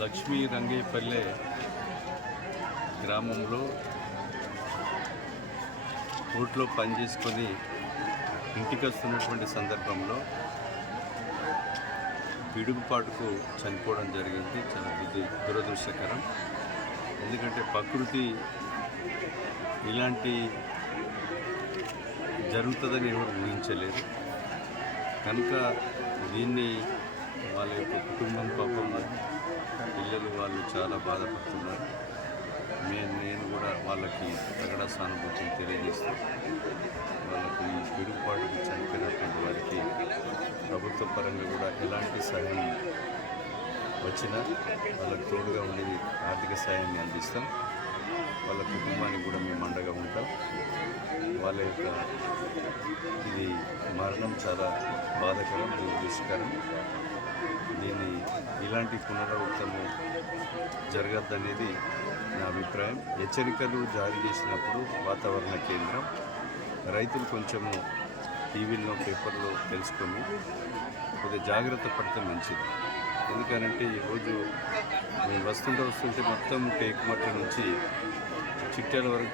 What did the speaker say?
లక్ష్మీ రంగేపల్లె గ్రామంలో ఊట్లో పనిచేసుకొని ఇంటికి వస్తున్నటువంటి సందర్భంలో పిడుగుపాటుకు చనిపోవడం జరిగింది. చాలా దురదృష్టకరం. ఎందుకంటే ప్రకృతి ఇలాంటి జరుగుతుందని ఎవరు ఊహించలేదు కనుక దీన్ని వాళ్ళ యొక్క కుటుంబం పాపం పిల్లలు వాళ్ళు చాలా బాధపడుతున్నారు. నేను కూడా వాళ్ళకి తగడ సానుభూతిని తెలియజేస్తూ వాళ్ళకి ఈ పిడుగుపాటుకు చనిపోయినటువంటి వారికి ప్రభుత్వ పరంగా కూడా ఎలాంటి సహాయం వచ్చినా వాళ్ళకి తోడుగా ఉండి ఆర్థిక సహాయాన్ని అందిస్తాం. వాళ్ళ కుటుంబానికి కూడా మేము అండగా ఉంటాం. వాళ్ళ యొక్క ఇది మరణం చాలా బాధాకరం, దురదృష్టకరం. దీన్ని ఇలాంటి పునరావృతము జరగద్దనేది నా అభిప్రాయం. హెచ్చరికలు జారీ చేసినప్పుడు వాతావరణ కేంద్రం రైతులు కొంచెము టీవీల్లో పేపర్లో తెలుసుకొని కొద్దిగా జాగ్రత్త పడితే మంచిది. ఎందుకనంటే ఈరోజు మేము వస్తుంటే మొత్తం టేకుమట్ల నుంచి చిట్యాల వరకు